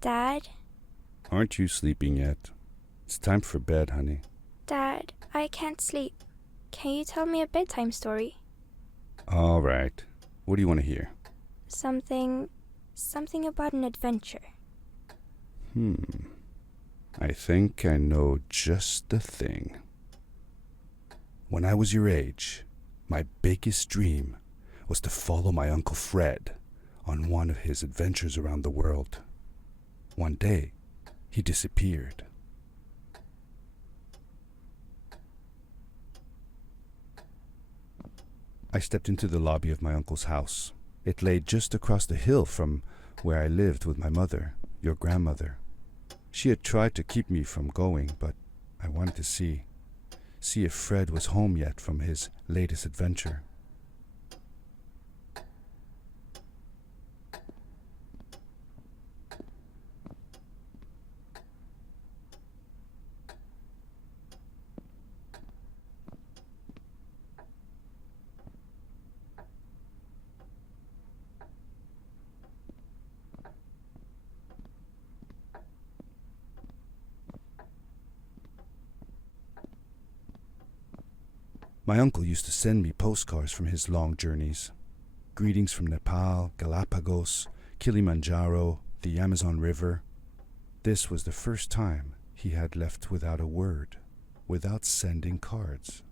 Dad? Aren't you sleeping yet? It's time for bed, honey. Dad, I can't sleep. Can you tell me a bedtime story? All right. What do you want to hear? Something about an adventure. I think I know just the thing. When I was your age, my biggest dream was to follow my Uncle Fred on one of his adventures around the world. One day, he disappeared. I stepped into the lobby of my uncle's house. It lay just across the hill from where I lived with my mother, your grandmother. She had tried to keep me from going, but I wanted to see if Fred was home yet from his latest adventure. My uncle used to send me postcards from his long journeys. Greetings from Nepal, Galapagos, Kilimanjaro, the Amazon River. This was the first time he had left without a word, without sending cards.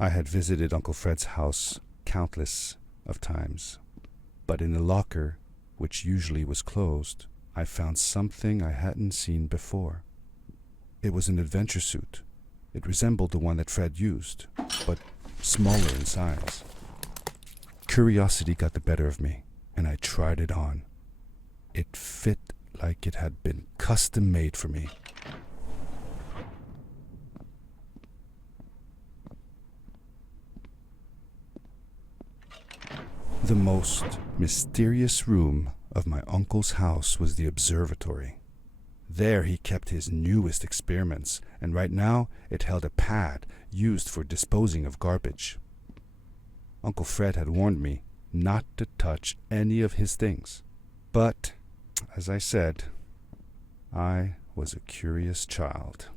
I had visited Uncle Fred's house countless of times, but in the locker, which usually was closed, I found something I hadn't seen before. It was an adventure suit. It resembled the one that Fred used, but smaller in size. Curiosity got the better of me, and I tried it on. It fit like it had been custom made for me. The most mysterious room of my uncle's house was the observatory. There he kept his newest experiments, and right now it held a pad used for disposing of garbage. Uncle Fred had warned me not to touch any of his things. But, as I said, I was a curious child.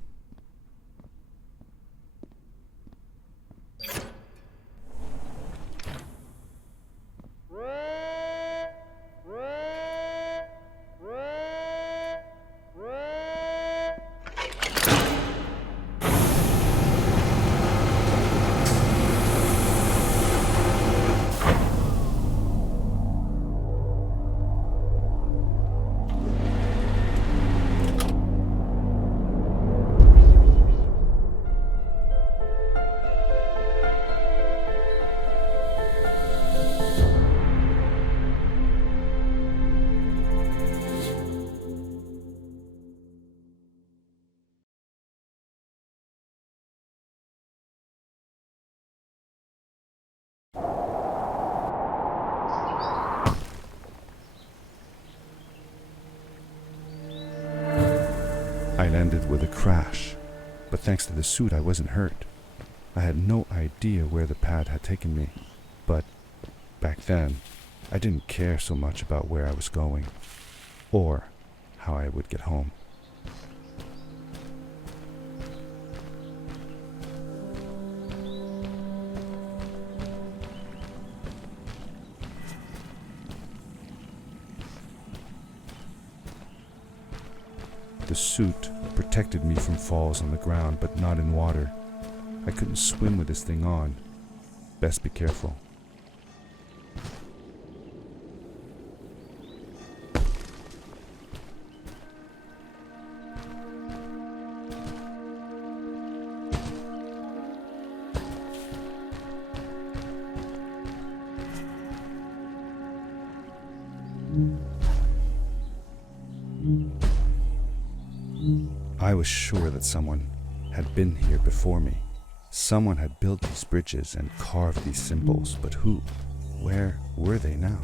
I landed with a crash, but thanks to the suit I wasn't hurt. I had no idea where the pad had taken me, but back then I didn't care so much about where I was going, or how I would get home. The suit protected me from falls on the ground, but not in water. I couldn't swim with this thing on. Best be careful. I was sure that someone had been here before me. Someone had built these bridges and carved these symbols, but who? Where were they now?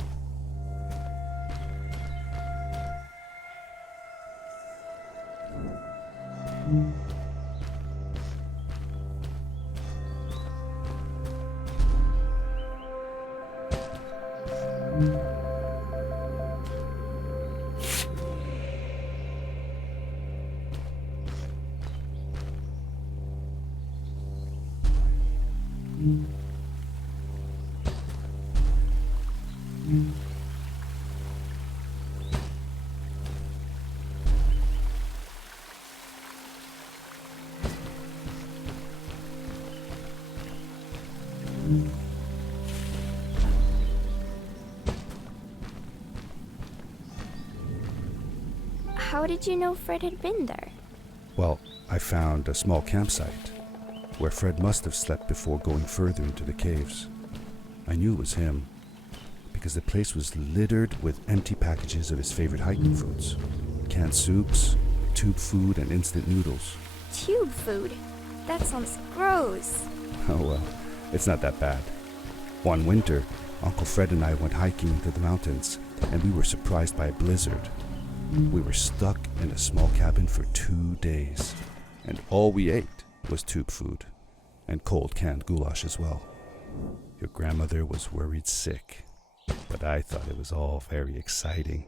How did you know Fred had been there? Well, I found a small campsite where Fred must have slept before going further into the caves. I knew it was him because the place was littered with empty packages of his favorite hiking foods. Canned soups, tube food, and instant noodles. Tube food? That sounds gross. Oh well, it's not that bad. One winter, Uncle Fred and I went hiking into the mountains, and we were surprised by a blizzard. We were stuck in a small cabin for 2 days, and all we ate was tube food, and cold canned goulash as well. Your grandmother was worried sick, but I thought it was all very exciting.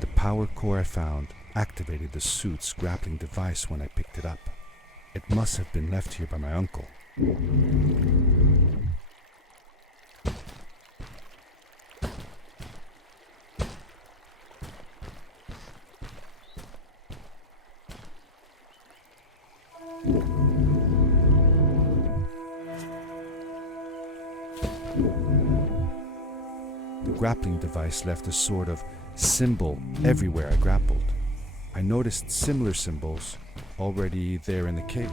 The power core I found activated the suit's grappling device when I picked it up. It must have been left here by my uncle. The grappling device left a sort of symbol everywhere I grappled. I noticed similar symbols already there in the cave,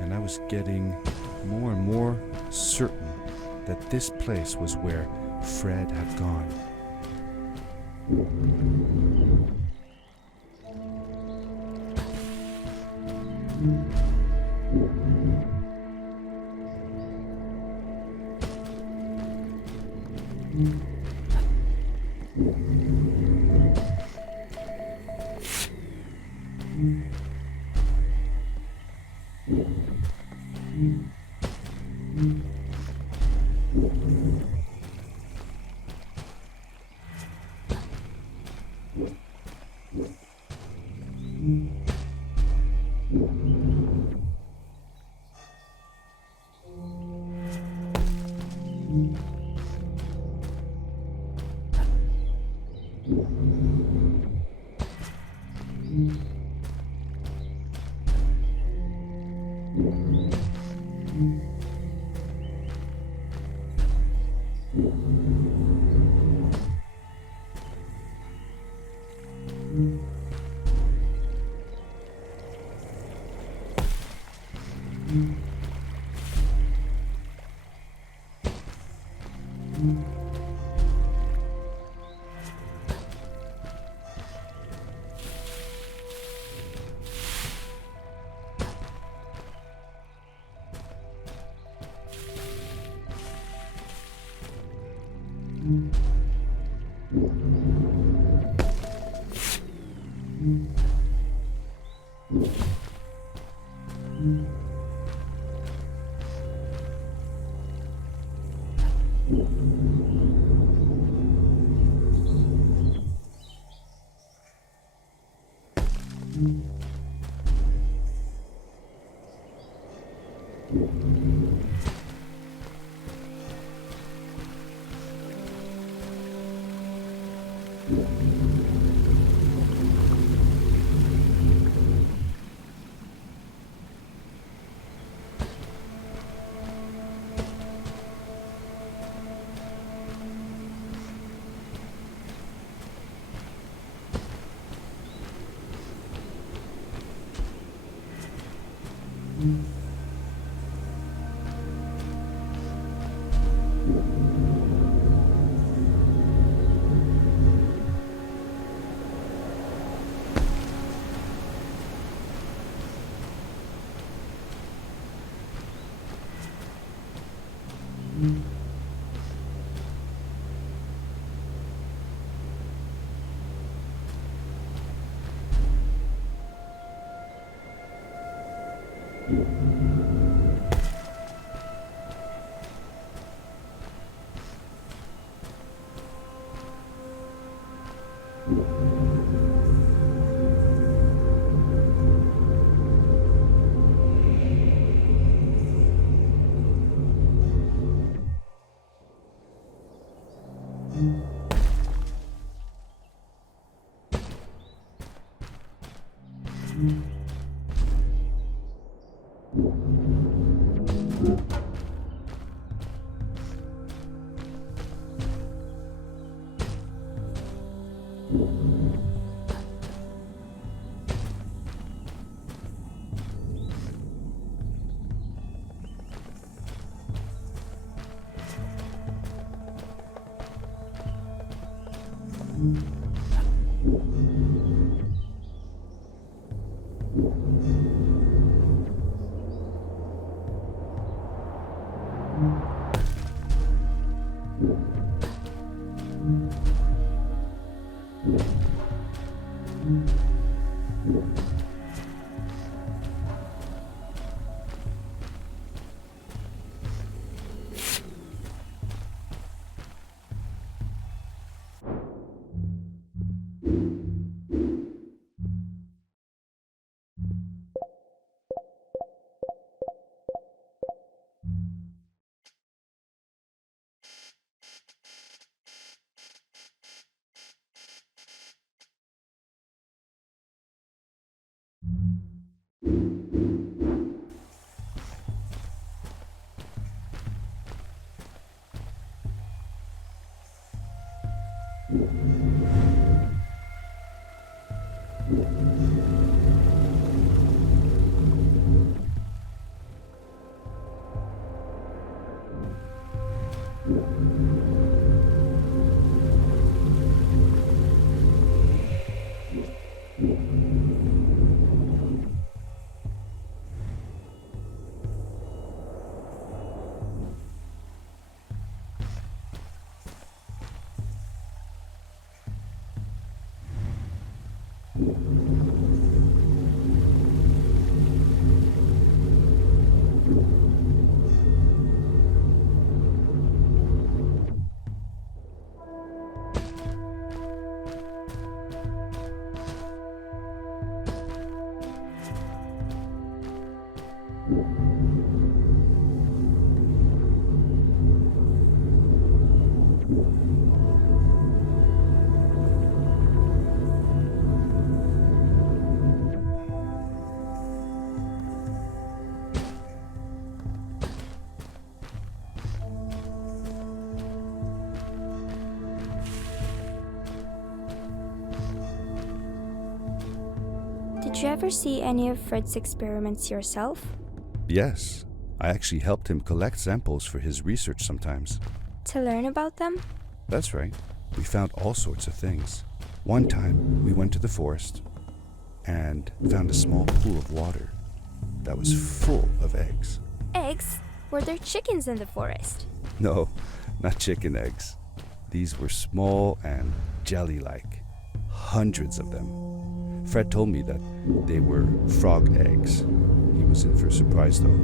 and I was getting more and more certain that this place was where Fred had gone. Did you ever see any of Fred's experiments yourself? Yes, I actually helped him collect samples for his research sometimes. To learn about them? That's right. We found all sorts of things. One time, we went to the forest and found a small pool of water that was full of eggs. Eggs? Were there chickens in the forest? No, not chicken eggs. These were small and jelly-like. Hundreds of them. Fred told me that they were frog eggs. He was in for a surprise though.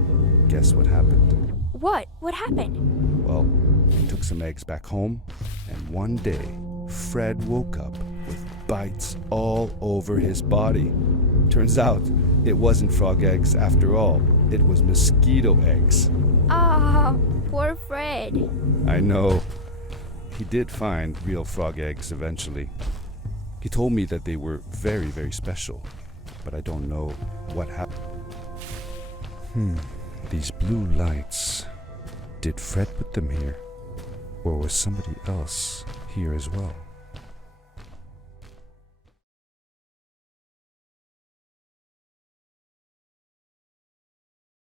Guess what happened? What? What happened? Well, he took some eggs back home, and one day, Fred woke up with bites all over his body. Turns out, it wasn't frog eggs after all. It was mosquito eggs. Ah, poor Fred. I know. He did find real frog eggs eventually. He told me that they were very, very special, but I don't know what happened. These blue lights. Did Fred put them here? Or was somebody else here as well?